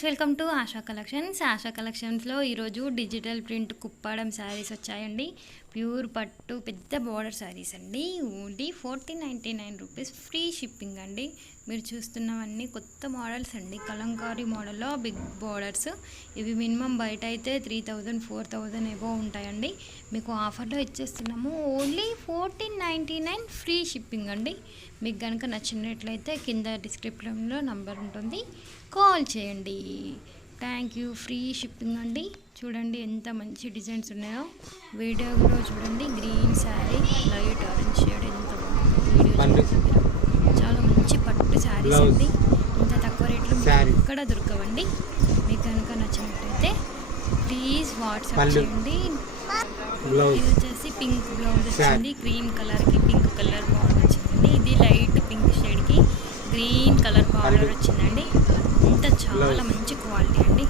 Friends, welcome to Asha collections. Asha కలెక్షన్స్లో ఈరోజు digital print Kuppadam saris వచ్చాయండి. ప్యూర్ పట్టు పెద్ద బార్డర్ శారీస్ అండి. ఓన్లీ 1499 రూపీస్, ఫ్రీ షిప్పింగ్ అండి. మీరు చూస్తున్నవన్నీ కొత్త మోడల్స్ అండి. కలంకారీ మోడల్లో బిగ్ బార్డర్స్. ఇవి మినిమం బయట అయితే 3000 4000 ఏవో ఉంటాయండి. మీకు ఆఫర్లో ఇచ్చేస్తున్నాము. ఓన్లీ 1499 ఫ్రీ షిప్పింగ్ అండి. మీకు కనుక నచ్చినట్లయితే కింద డిస్క్రిప్షన్లో నంబర్ ఉంటుంది, కాల్ చేయండి. Thank you. ఫ్రీ షిప్పింగ్ అండి. చూడండి ఎంత మంచి డిజైన్స్ ఉన్నాయో. వీడియోలో చూడండి, green sari, light orange shade ఎంత బాగుంది. చాలా మంచి పట్టు శారీస్ అండి. ఇంత తక్కువ రేట్లో ఇక్కడ దొరకవండి. మీకు కనుక నచ్చినట్లయితే ప్లీజ్ వాట్సాప్ చేయండి. ఇది వచ్చేసి పింక్ బ్లౌజ్ వచ్చింది. క్రీమ్ కలర్కి పింక్ కలర్ బార్డర్ వచ్చిందండి. ఇది లైట్ పింక్ షేడ్కి గ్రీన్ కలర్ బార్డర్ వచ్చిందండి. ఇంత చాలా మంచి క్వాలిటీ అండి.